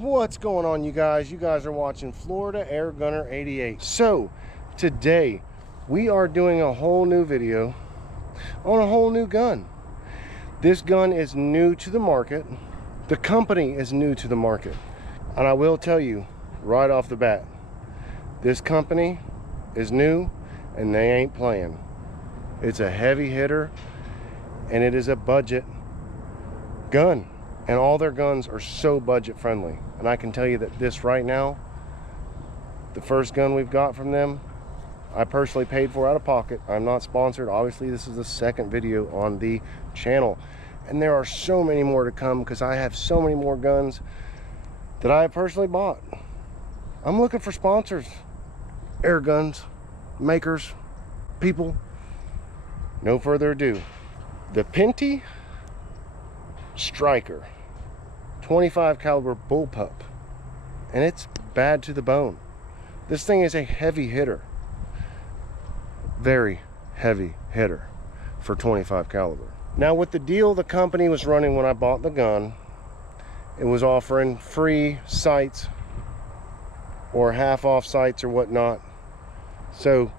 What's going on, you guys? You guys are watching Florida Air Gunner 88. So today we are doing a whole new video on a whole new gun. This gun is new to the market. The company is new to the market, and I will tell you right off the bat, this company is new and they ain't playing. It's a heavy hitter and it is a budget gun, and all their guns are so budget friendly. And I can tell you that this right now, the first gun we've got from them, I personally paid for out of pocket. I'm not sponsored. Obviously, this is the second video on the channel, and there are so many more to come because I have so many more guns that I have personally bought. I'm looking for sponsors, air guns makers, people. No further ado, the Pinty Striker 25 caliber bullpup, and it's bad to the bone. This thing is a heavy hitter, very heavy hitter for 25 caliber. Now, with the deal the company was running when I bought the gun, it was offering free sights or half off sights or whatnot. So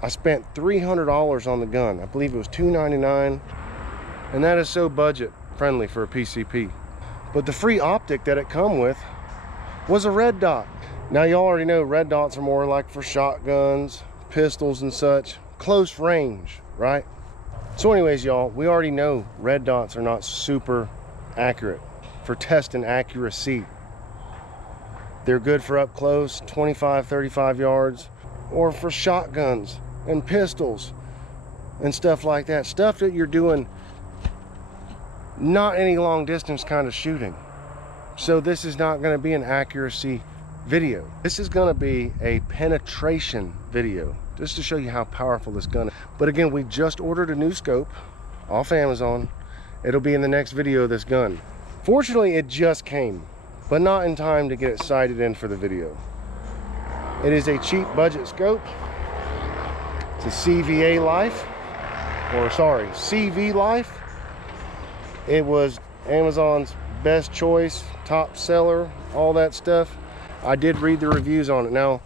I spent $300 on the gun. I believe it was $299, and that is so budget friendly for a PCP. But the free optic that it come with was a red dot. Now, you already know red dots are more like for shotguns, pistols and such, close range, right? So anyways, y'all, we already know red dots are not super accurate for testing accuracy. They're good for up close, 25, 35 yards, or for shotguns and pistols and stuff like that. Stuff that you're doing not any long distance kind of shooting. So this is not going to be an accuracy video. This is going to be a penetration video, just to show you how powerful this gun is. But again, we just ordered a new scope off Amazon. It'll be in the next video of this gun. Fortunately, it just came, but not in time to get it sighted in for the video. It is a cheap budget scope. It's a CVA Life, or sorry, CV Life. It was Amazon's best choice, top seller, all that stuff. I did read the reviews on it. Now,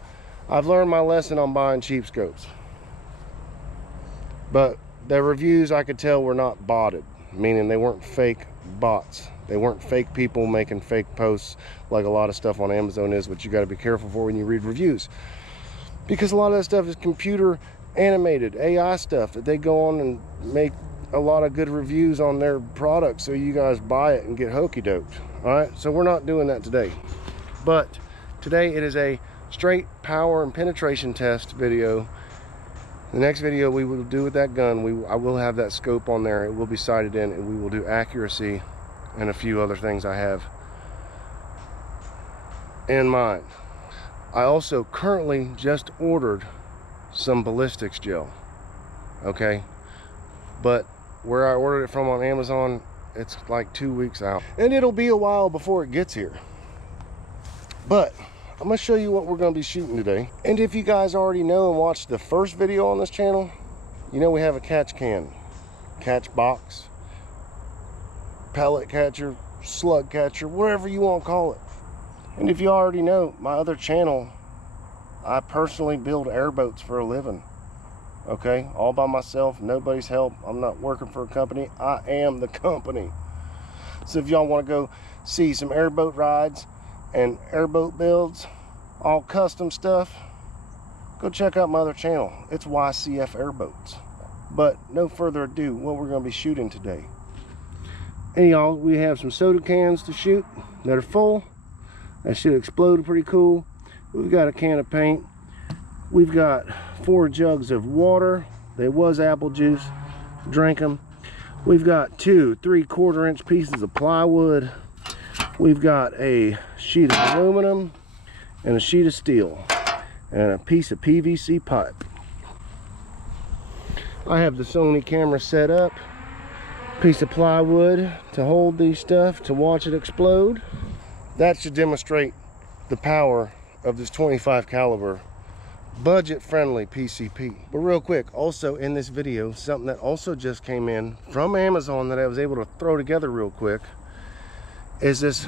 I've learned my lesson on buying cheap scopes, but the reviews I could tell were not botted, meaning they weren't fake bots. They weren't fake people making fake posts like a lot of stuff on Amazon is, which you got to be careful for when you read reviews, because a lot of that stuff is computer animated AI stuff that they go on and make a lot of good reviews on their products so you guys buy it and get hokey doked. All right, so we're not doing that today, but today it is a straight power and penetration test video. The next video we will do with that gun, I will have that scope on there. It will be sighted in, and we will do accuracy and a few other things I have in mind. I also currently just ordered some ballistics gel, okay, but where I ordered it from on Amazon, it's like 2 weeks out, and it'll be a while before it gets here. But I'm gonna show you what we're gonna be shooting today. And if you guys already know and watched the first video on this channel, you know we have a catch can, catch box, pellet catcher, slug catcher, whatever you want to call it. And if you already know my other channel, I personally build airboats for a living. Okay, all by myself, nobody's help. I'm not working for a company, I am the company. So if y'all want to go see some airboat rides and airboat builds, all custom stuff, go check out my other channel. It's YCF Airboats. But no further ado, what we're going to be shooting today. And y'all, we have some soda cans to shoot that are full. That should explode pretty cool. We've got a can of paint. We've got 4 jugs of water. There was apple juice. Drink them. We've got 2 3/4-inch pieces of plywood. We've got a sheet of aluminum and a sheet of steel and a piece of PVC pipe. I have the Sony camera set up. Piece of plywood to hold these stuff to watch it explode. That should demonstrate the power of this 25 caliber budget friendly PCP. But real quick, also in this video, something that also just came in from Amazon that I was able to throw together real quick is this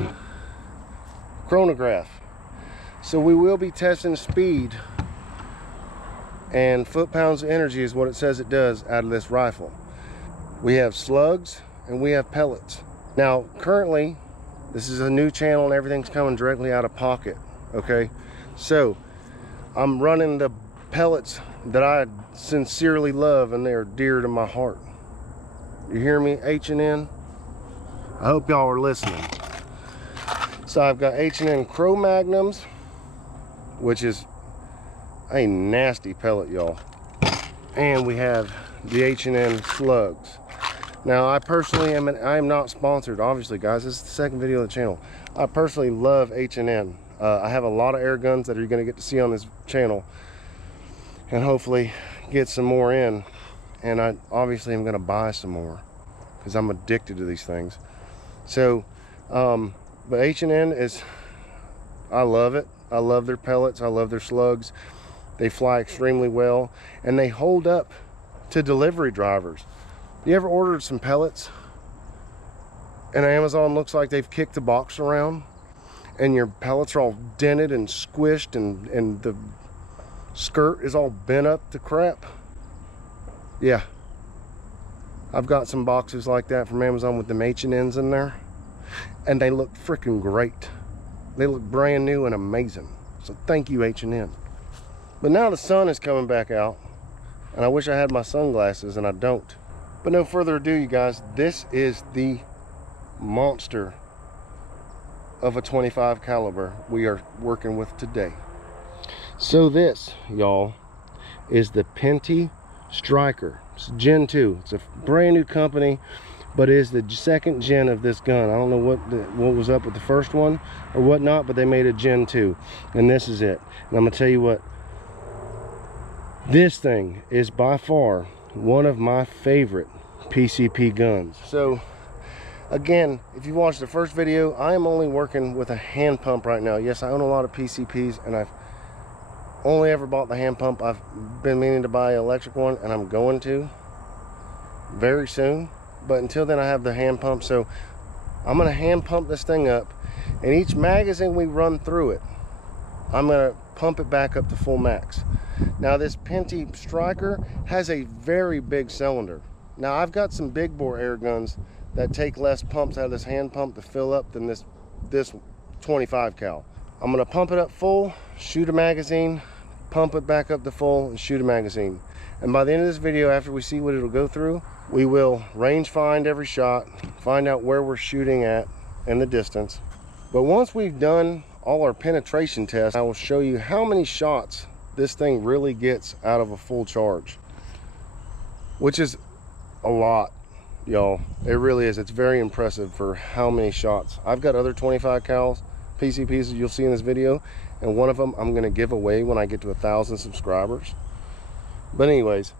Chronograph. So we will be testing speed, and foot-pounds of energy is what it says it does out of this rifle. We have slugs and we have pellets. Now currently this is a new channel and everything's coming directly out of pocket, okay? So I'm running the pellets that I sincerely love, and they're dear to my heart. You hear me, H&N? I hope y'all are listening. So I've got H&N Cro Magnums, which is a nasty pellet, y'all. And we have the H&N Slugs. Now I personally I am not sponsored, obviously, guys. This is the second video of the channel. I personally love H&N. I have a lot of air guns that you're going to get to see on this channel, and hopefully get some more in. And I obviously am going to buy some more because I'm addicted to these things. So but H&N is, I love it. I love their pellets. I love their slugs. They fly extremely well, and they hold up to delivery drivers. You ever ordered some pellets and Amazon looks like they've kicked the box around and your pellets are all dented and squished, and the skirt is all bent up to crap? Yeah, I've got some boxes like that from Amazon with them H&Ns in there, and they look freaking great. They look brand new and amazing. So thank you, H&N. But now the sun is coming back out, and I wish I had my sunglasses, and I don't. But no further ado, you guys, this is the monster of a 25 caliber we are working with today. So this, y'all, is the Pinty Striker. It's Gen 2. It's a brand new company, but it is the second gen of this gun. I don't know what was up with the first one or whatnot, but they made a Gen 2, and this is it. And I'm gonna tell you what, this thing is by far one of my favorite PCP guns. So again, if you watched the first video, I am only working with a hand pump right now. Yes, I own a lot of PCPs, and I've only ever bought the hand pump. I've been meaning to buy an electric one, and I'm going to very soon. But until then, I have the hand pump. So I'm gonna hand pump this thing up, and each magazine we run through it, I'm gonna pump it back up to full max. Now this Pinty Striker has a very big cylinder. Now I've got some big bore air guns that take less pumps out of this hand pump to fill up than this 25 cal. I'm gonna pump it up full, shoot a magazine, pump it back up to full, and shoot a magazine. And by the end of this video, after we see what it'll go through, we will range find every shot, find out where we're shooting at and the distance. But once we've done all our penetration tests, I will show you how many shots this thing really gets out of a full charge, which is a lot, y'all. It really is. It's very impressive for how many shots. I've got other 25 cals PCPs you'll see in this video, and one of them I'm going to give away when I get to 1,000 subscribers. But anyways,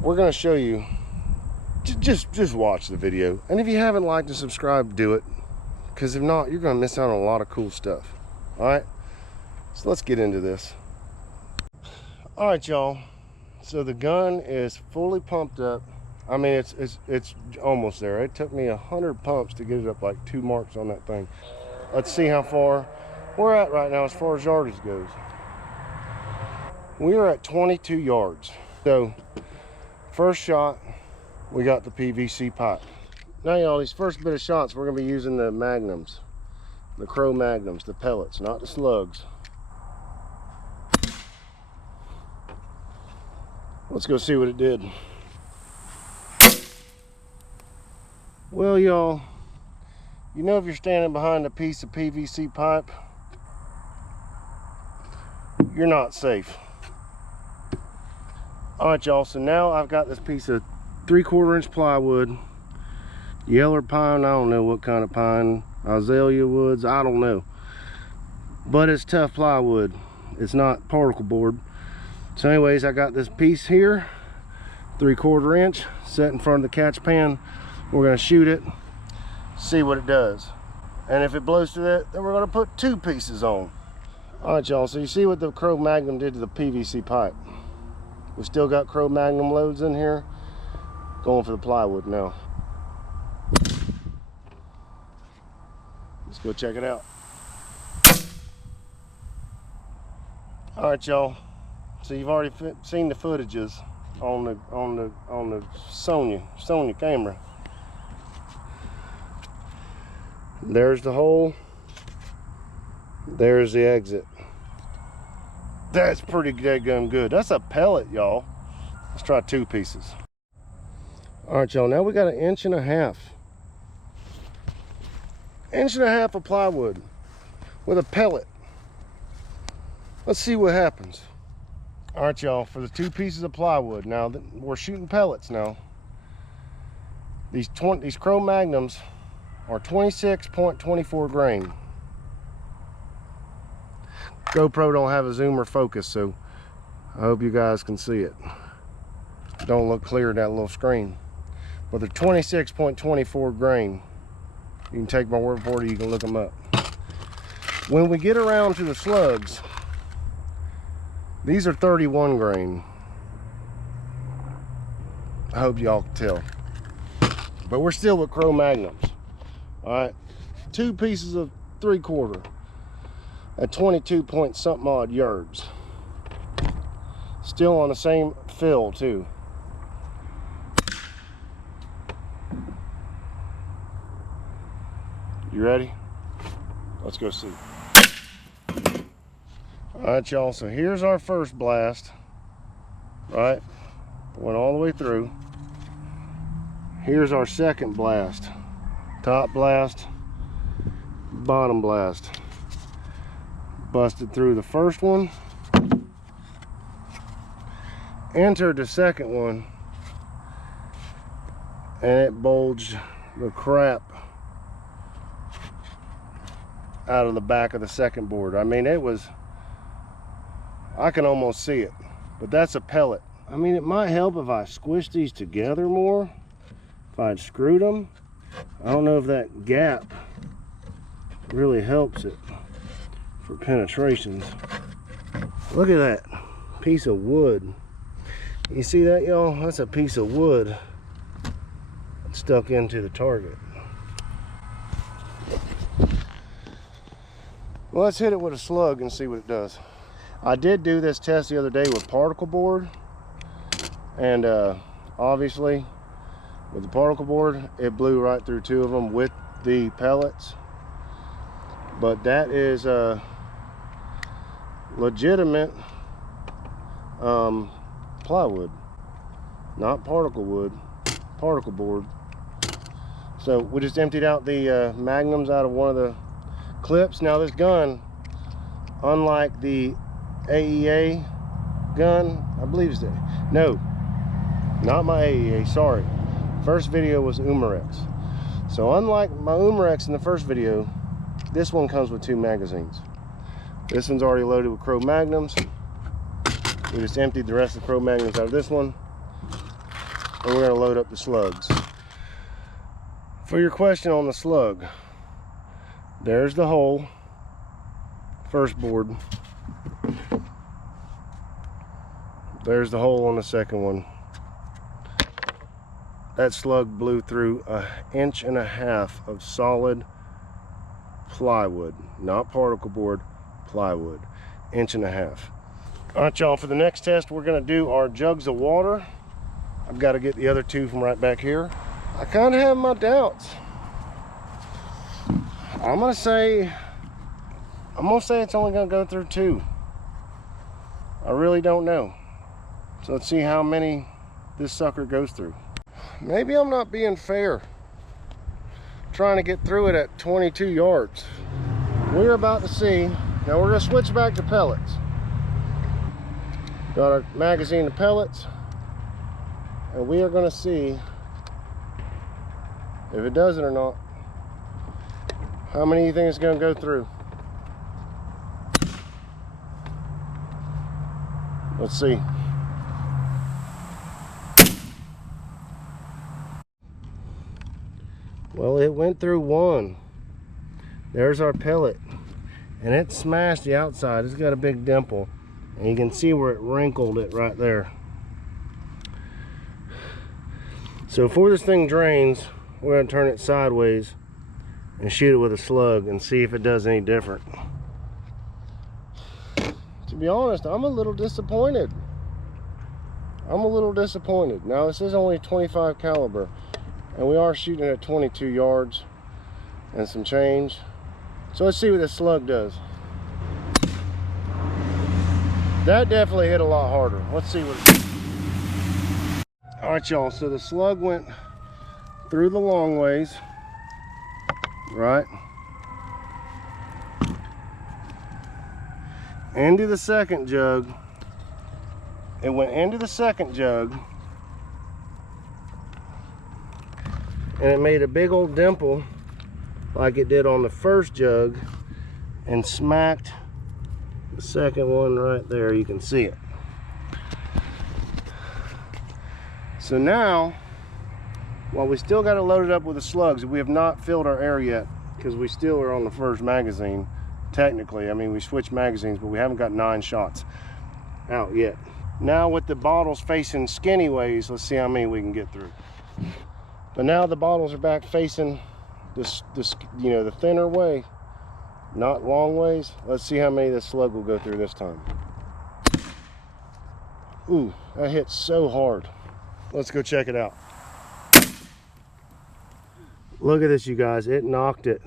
we're going to show you, just watch the video, and if you haven't liked and subscribed, do it, because if not, you're going to miss out on a lot of cool stuff. All right, so let's get into this. All right, y'all, so the gun is fully pumped up. I mean, it's almost there. It took me 100 pumps to get it up like 2 marks on that thing. Let's see how far we're at right now as far as yardage goes. We are at 22 yards. So first shot, we got the PVC pipe. Now y'all, these first bit of shots, we're gonna be using the magnums, the Cro Magnums, the pellets, not the slugs. Let's go see what it did. Well, y'all, you know, if you're standing behind a piece of PVC pipe, you're not safe. All right, y'all, so now I've got this piece of 3/4 inch plywood, yeller pine, I don't know what kind of pine, azalea woods, I don't know, but it's tough plywood. It's not particle board. So anyways, I got this piece here, 3/4 inch, set in front of the catch pan. We're gonna shoot it, see what it does, and if it blows through that, then we're gonna put 2 pieces on. All right, y'all, so you see what the Cro Magnum did to the PVC pipe. We still got Cro Magnum loads in here. Going for the plywood now. It's Go check it out. All right, y'all. So you've already seen the footages on the Sony camera. There's the hole. There's the exit. That's pretty daggone good. That's a pellet, y'all. Let's try 2 pieces. All right, y'all. Now we got 1.5 inches. 1.5 inches of plywood with a pellet. Let's see what happens. All right, y'all. For the 2 pieces of plywood, now we're shooting pellets now. These Cro-Magnums are 26.24 grain. GoPro don't have a zoom or focus, so I hope you guys can see it. Don't look clear in that little screen, but they're 26.24 grain. You can take my word for it, or you can look them up. When we get around to the slugs, these are 31 grain. I hope y'all can tell, but we're still with Cro-Magnums. All right, 2 pieces of 3/4 at 22 point something odd yards. Still on the same fill too. You ready? Let's go see. All right, y'all, so here's our first blast, right? Went all the way through. Here's our second blast. Top blast, bottom blast. Busted through the first one, entered the second one, and it bulged the crap out of the back of the second board. I mean, it was, I can almost see it, but that's a pellet. I mean, it might help if I squish these together more, if I'd screwed them. I don't know if that gap really helps it for penetrations. Look at that piece of wood. You see that, y'all? That's a piece of wood stuck into the target. Well, let's hit it with a slug and see what it does. I did do this test the other day with particle board, and obviously with the particle board it blew right through 2 of them with the pellets. But that is legitimate plywood, not particle wood, particle board. So we just emptied out the magnums out of one of the clips. Now this gun, unlike the AEA gun, I believe it's no, not my AEA, sorry. First video was Umarex. So unlike my Umarex in the first video, this one comes with 2 magazines. This one's already loaded with Cro-Magnums. We just emptied the rest of the Cro-Magnums out of this one, and we're going to load up the slugs. For your question on the slug, there's the hole, first board. There's the hole on the second one. That slug blew through 1.5 inches of solid plywood, not particle board, plywood. 1.5 inches. All right, y'all, for the next test we're going to do our jugs of water. I've got to get the other 2 from right back here. I kind of have my doubts. I'm gonna say it's only gonna go through 2. I really don't know. So let's see how many this sucker goes through. Maybe I'm not being fair, trying to get through it at 22 yards. We're about to see. Now we're gonna switch back to pellets. Got our magazine of pellets, and we are gonna see if it does it or not. How many do you think it's going to go through? Let's see. Well, it went through 1. There's our pellet, and it smashed the outside. It's got a big dimple, and you can see where it wrinkled it right there. So before this thing drains, we're going to turn it sideways and shoot it with a slug and see if it does any different. To be honest, I'm a little disappointed. Now this is only 25 caliber, and we are shooting at 22 yards and some change. So let's see what this slug does. That definitely hit a lot harder. Let's see what it... All right, y'all, so the slug went through the long ways, right, into the second jug. It went into the second jug, and it made a big old dimple like it did on the first jug, and smacked the second one right there. You can see it. So now, while we still got it loaded up with the slugs, we have not filled our air yet because we still are on the first magazine. Technically, I mean, we switched magazines, but we haven't got 9 shots out yet. Now with the bottles facing skinny ways, let's see how many we can get through. But now the bottles are back facing this, you know, the thinner way, not long ways. Let's see how many this slug will go through this time. Ooh, that hit so hard. Let's go check it out. Look at this, you guys. It knocked it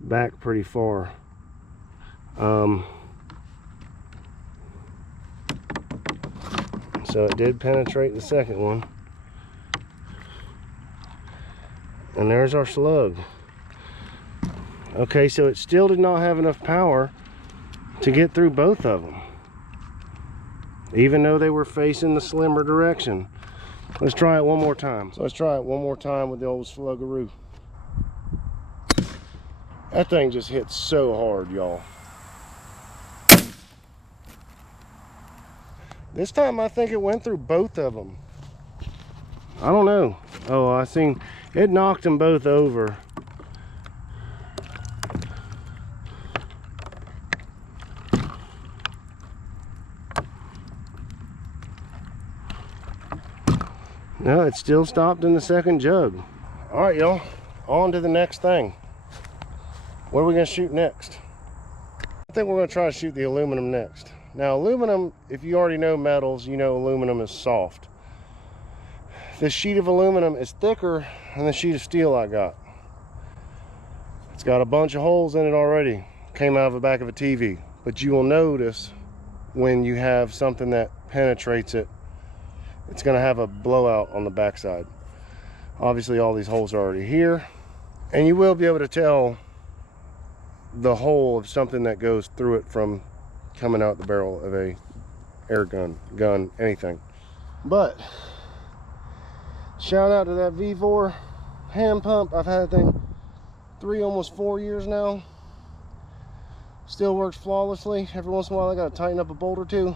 back pretty far. So it did penetrate the second one. And there's our slug. Okay, so it still did not have enough power to get through both of them, even though they were facing the slimmer direction. Let's try it one more time. So let's try it one more time with the old sluggaroo. That thing just hit so hard, y'all. This time I think it went through both of them. I don't know. Oh, I seen it knocked them both over. No, it still stopped in the second jug. All right, y'all, on to the next thing. What are we gonna shoot next? I think we're gonna try to shoot the aluminum next. Now, aluminum, if you already know metals, you know aluminum is soft. This sheet of aluminum is thicker than the sheet of steel I got. It's got a bunch of holes in it already. Came out of the back of a TV. But you will notice when you have something that penetrates it, it's going to have a blowout on the backside. Obviously all these holes are already here, and you will be able to tell the hole of something that goes through it from coming out the barrel of a air gun, anything. But shout out to that V4 hand pump. I've had that thing 3, almost 4 years now. Still works flawlessly. Every once in a while I gotta tighten up a bolt or two,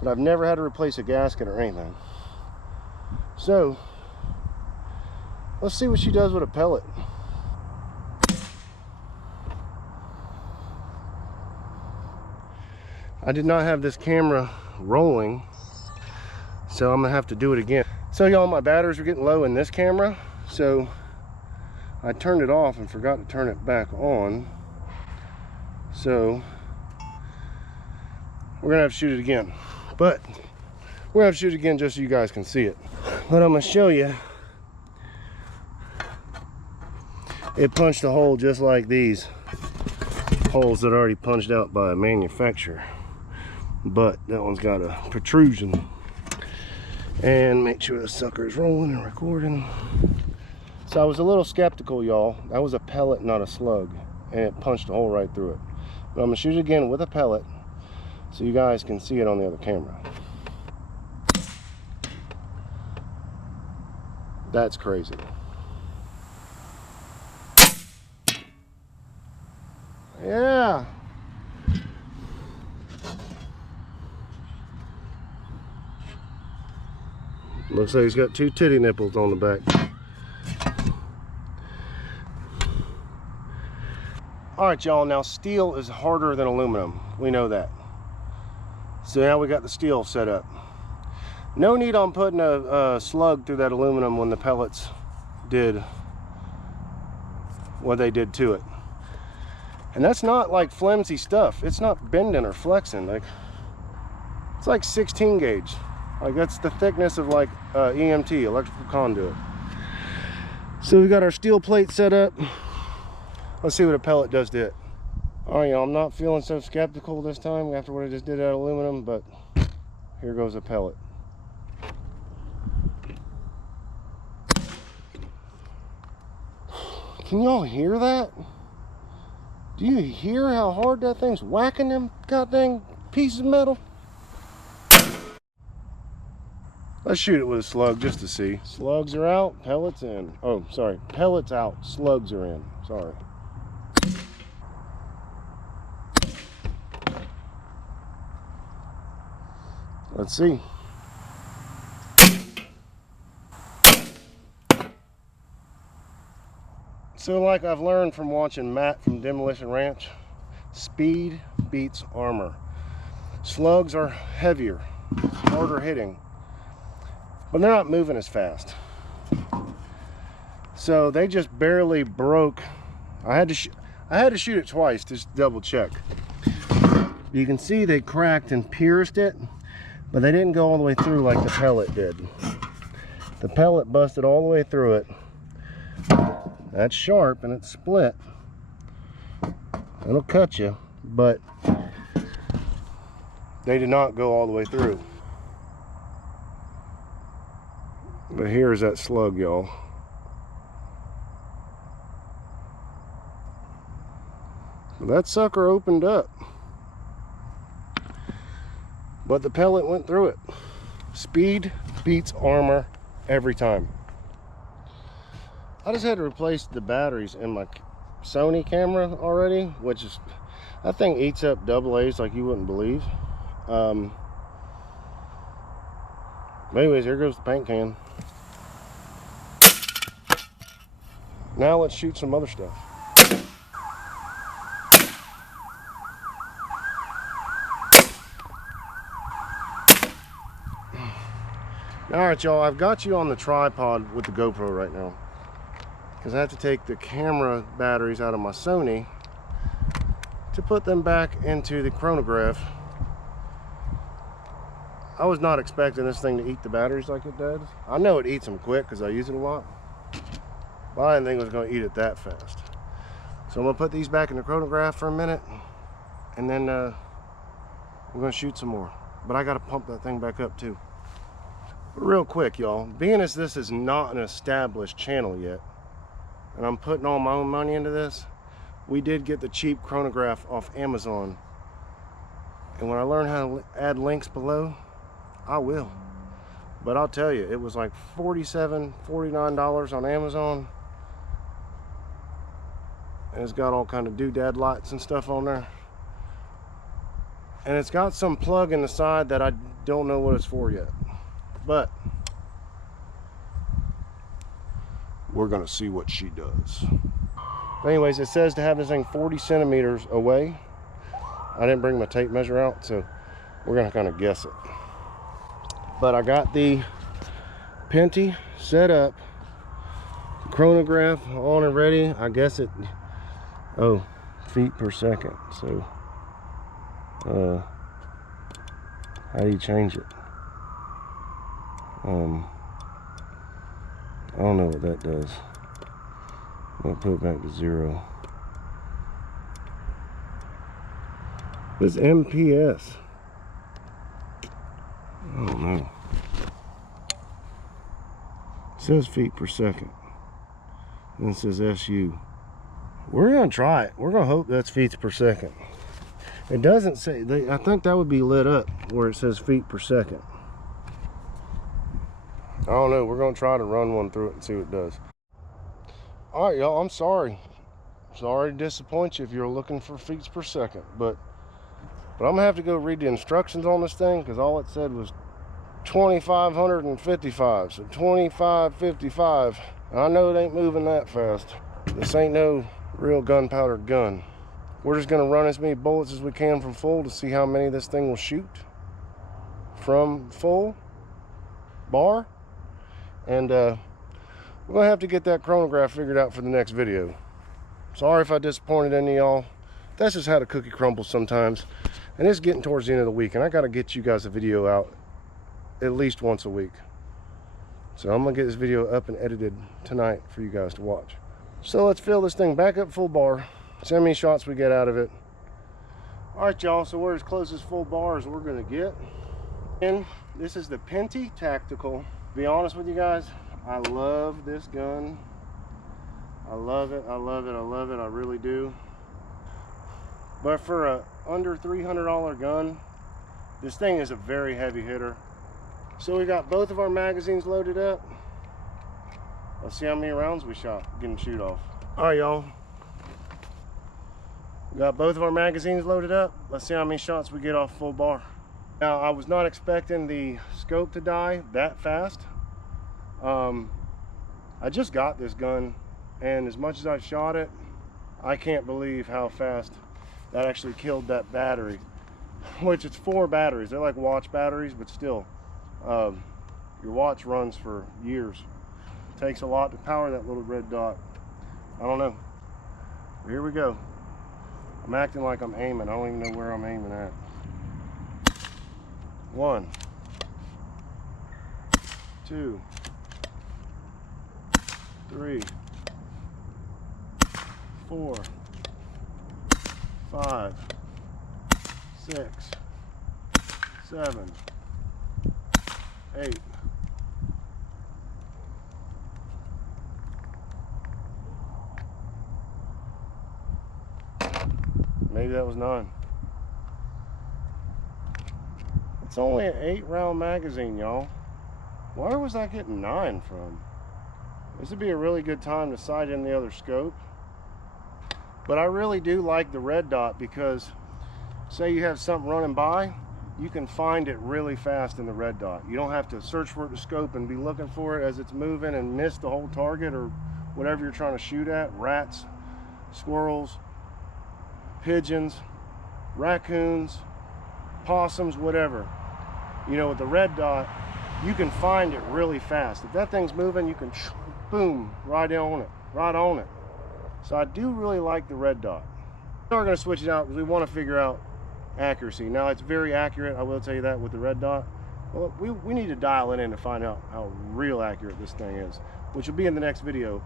but I've never had to replace a gasket or anything. So let's see what she does with a pellet. I did not have this camera rolling, so I'm gonna have to do it again. So y'all, my batteries are getting low in this camera, so I turned it off and forgot to turn it back on. So we're gonna have to shoot it again, but we're gonna have to shoot it again just so you guys can see it. But I'm gonna show you. It punched a hole just like these holes that are already punched out by a manufacturer, but that one's got a protrusion. And make sure the sucker is rolling and recording. So I was a little skeptical, y'all. That was a pellet, not a slug, and it punched a hole right through it. But I'm gonna shoot it again with a pellet so you guys can see it on the other camera. That's crazy. Yeah. Looks like he's got 2 titty nipples on the back. All right, y'all, now steel is harder than aluminum. We know that. So now we got the steel set up. No need on putting a slug through that aluminum when the pellets did what they did to it. And that's not like flimsy stuff. It's not bending or flexing. Like, it's like 16 gauge. Like, that's the thickness of like EMT, electrical conduit. So we got our steel plate set up. Let's see what a pellet does to it. All right, y'all, I'm not feeling so skeptical this time after what I just did out of aluminum, but here goes a pellet. Can y'all hear that? Do you hear how hard that thing's whacking them goddamn pieces of metal? Let's shoot it with a slug just to see. Slugs are out, pellets in. Oh, sorry, pellets out, slugs are in. Sorry. Let's see. So like I've learned from watching Matt from Demolition Ranch, speed beats armor. Slugs are heavier, harder hitting, but they're not moving as fast. So they just barely broke. I had to shoot it twice to just double check. You can see they cracked and pierced it, but they didn't go all the way through like the pellet did. The pellet busted all the way through it. That's sharp and it's split. It'll cut you, but they did not go all the way through. But here's that slug, y'all. That sucker opened up, but the pellet went through it. Speed beats armor every time. I just had to replace the batteries in my Sony camera already, which is, that thing eats up AA's like you wouldn't believe. But anyways, here goes the paint can. Now let's shoot some other stuff. Alright, y'all, I've got you on the tripod with the GoPro right now, because I have to take the camera batteries out of my Sony to put them back into the Chronograph. I was not expecting this thing to eat the batteries like it does. I know it eats them quick because I use it a lot, but I didn't think it was going to eat it that fast. So I'm going to put these back in the Chronograph for a minute, and then we're going to shoot some more. But I got to pump that thing back up too. But real quick, y'all, being as this is not an established channel yet, and I'm putting all my own money into this, we did get the cheap Chronograph off Amazon. And when I learn how to add links below, I will. But I'll tell you, it was like $47, $49 on Amazon. And it's got all kind of doodad lights and stuff on there. And it's got some plug in the side that I don't know what it's for yet. But we're gonna see what she does. But anyways, it says to have this thing 40 centimeters away. I didn't bring my tape measure out, so we're gonna kind of guess it. But I got the Pinty set up, Chronograph on and ready. I guess it, oh, feet per second. So how do you change it? I don't know what that does. I'm gonna put it back to 0. It's MPS. I don't know. It says feet per second. And it says SU. We're gonna try it. We're gonna hope that's feet per second. It doesn't say, I think that would be lit up where it says feet per second. I don't know. We're gonna try to run one through it and see what it does. All right, y'all, I'm sorry. Sorry to disappoint you if you're looking for feet per second, but I'm gonna have to go read the instructions on this thing, because all it said was 2,555, so 2,555. I know it ain't moving that fast. This ain't no real gunpowder gun. We're just gonna run as many bullets as we can from full to see how many this thing will shoot from full bar. And we're gonna have to get that Chronograph figured out for the next video. Sorry if I disappointed any of y'all. That's just how the cookie crumbles sometimes. And it's getting towards the end of the week, and I got to get you guys a video out at least once a week. So I'm going to get this video up and edited tonight for you guys to watch. So let's fill this thing back up full bar. See how many shots we get out of it. All right, y'all, so we're as close as full bar as we're going to get. And this is the Pinty Tactical. To be honest with you guys, I love this gun. I love it, I love it, I love it, I really do. But for a under $300 gun, this thing is a very heavy hitter. So we got both of our magazines loaded up. Let's see how many rounds we can shoot off. All right, y'all. We got both of our magazines loaded up. Let's see how many shots we get off full bar. Now, I was not expecting the scope to die that fast. I just got this gun, and as much as I've shot it, I can't believe how fast that actually killed that battery. Which, it's 4 batteries. They're like watch batteries, but still. Your watch runs for years. It takes a lot to power that little red dot. I don't know. Here we go. I'm acting like I'm aiming. I don't even know where I'm aiming at. 1, 2, 3, 4, 5, 6, 7, 8. Maybe that was 9. It's only an 8-round magazine, y'all. Where was I getting 9 from? This would be a really good time to sight in the other scope. But I really do like the red dot because, say you have something running by, you can find it really fast in the red dot. You don't have to search for it to scope and be looking for it as it's moving and miss the whole target or whatever you're trying to shoot at. Rats, squirrels, pigeons, raccoons, possums, whatever. You know, with the red dot, you can find it really fast. If that thing's moving, you can boom, right on it. So I do really like the red dot. We're going to switch it out because we want to figure out accuracy. Now, it's very accurate, I will tell you that, with the red dot. Well, we need to dial it in to find out how real accurate this thing is, which will be in the next video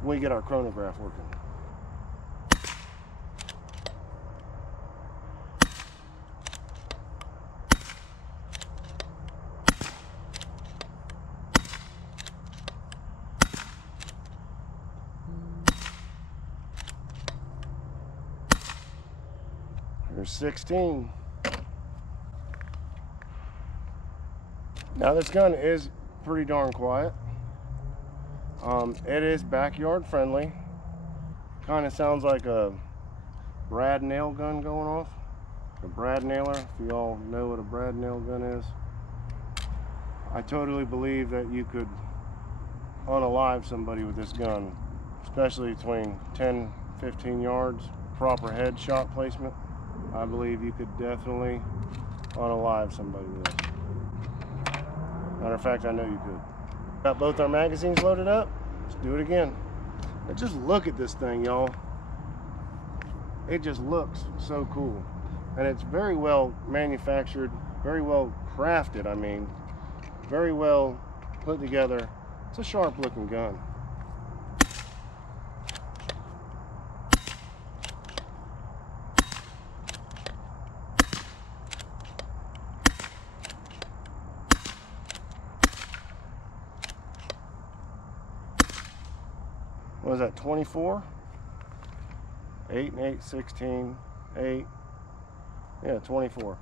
when we get our chronograph working. There's 16. Now this gun is pretty darn quiet. It is backyard friendly. Kind of sounds like a brad nail gun going off. A brad nailer, if you all know what a brad nail gun is. I totally believe that you could unalive somebody with this gun, especially between 10-15 yards, proper headshot placement. I believe you could definitely unalive somebody with this. Matter of fact, I know you could. Got both our magazines loaded up. Let's do it again. Now just look at this thing, y'all. It just looks so cool. And it's very well manufactured, very well crafted, I mean. Very well put together. It's a sharp looking gun. What was that, 24? 8 and 8, 16, 8. Yeah, 24.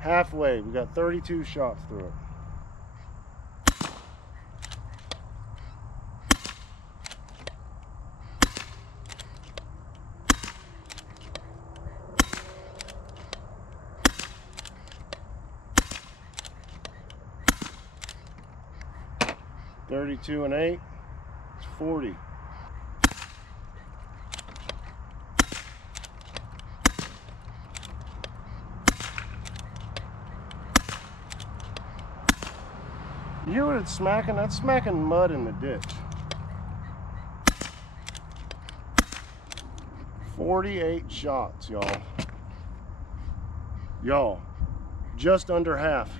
Halfway, we got 32 shots through it. $32 and 8. It's 40. You hear what it's smacking? That's smacking mud in the ditch. 48 shots, y'all. Y'all, just under half.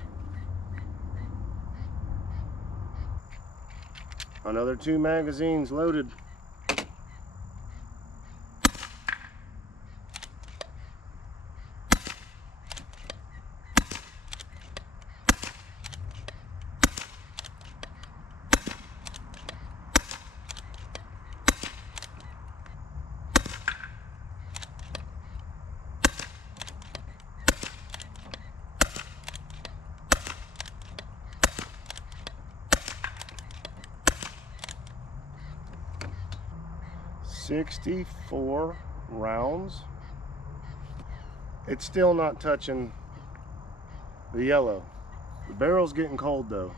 Another 2 magazines loaded. $64 rounds. It's still not touching the yellow. The barrel's getting cold though,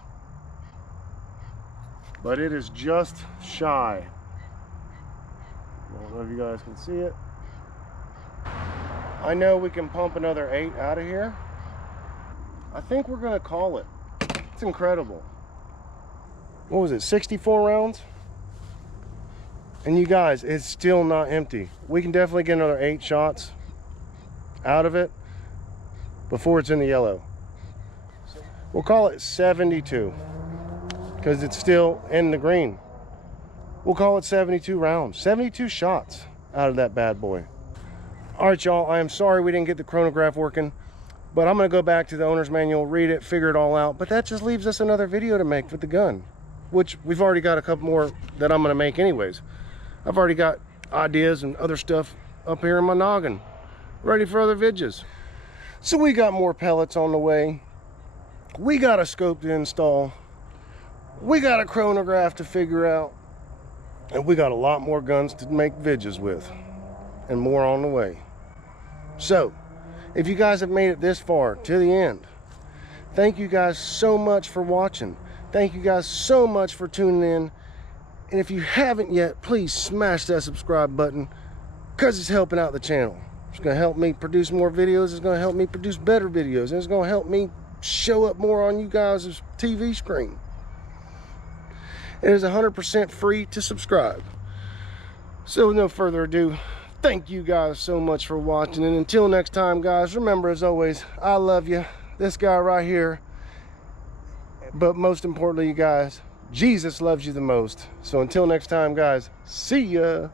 but it is just shy. I don't know if you guys can see it. I know we can pump another 8 out of here. I think we're gonna call it. It's incredible. What was it, 64 rounds? And you guys, it's still not empty. We can definitely get another 8 shots out of it before it's in the yellow. We'll call it 72 because it's still in the green. We'll call it 72 rounds, 72 shots out of that bad boy. All right, y'all, I am sorry we didn't get the chronograph working, but I'm gonna go back to the owner's manual, read it, figure it all out. But that just leaves us another video to make with the gun, which we've already got a couple more that I'm gonna make anyways. I've already got ideas and other stuff up here in my noggin, ready for other videos. So we got more pellets on the way. We got a scope to install. We got a chronograph to figure out. And we got a lot more guns to make videos with. And more on the way. So, if you guys have made it this far, to the end, thank you guys so much for watching. Thank you guys so much for tuning in. And if you haven't yet, please smash that subscribe button because it's helping out the channel. It's going to help me produce more videos. It's going to help me produce better videos. And it's going to help me show up more on you guys' TV screen. It is 100% free to subscribe. So with no further ado, thank you guys so much for watching. And until next time, guys, remember as always, I love you. This guy right here. But most importantly, you guys, Jesus loves you the most. So until next time, guys, see ya.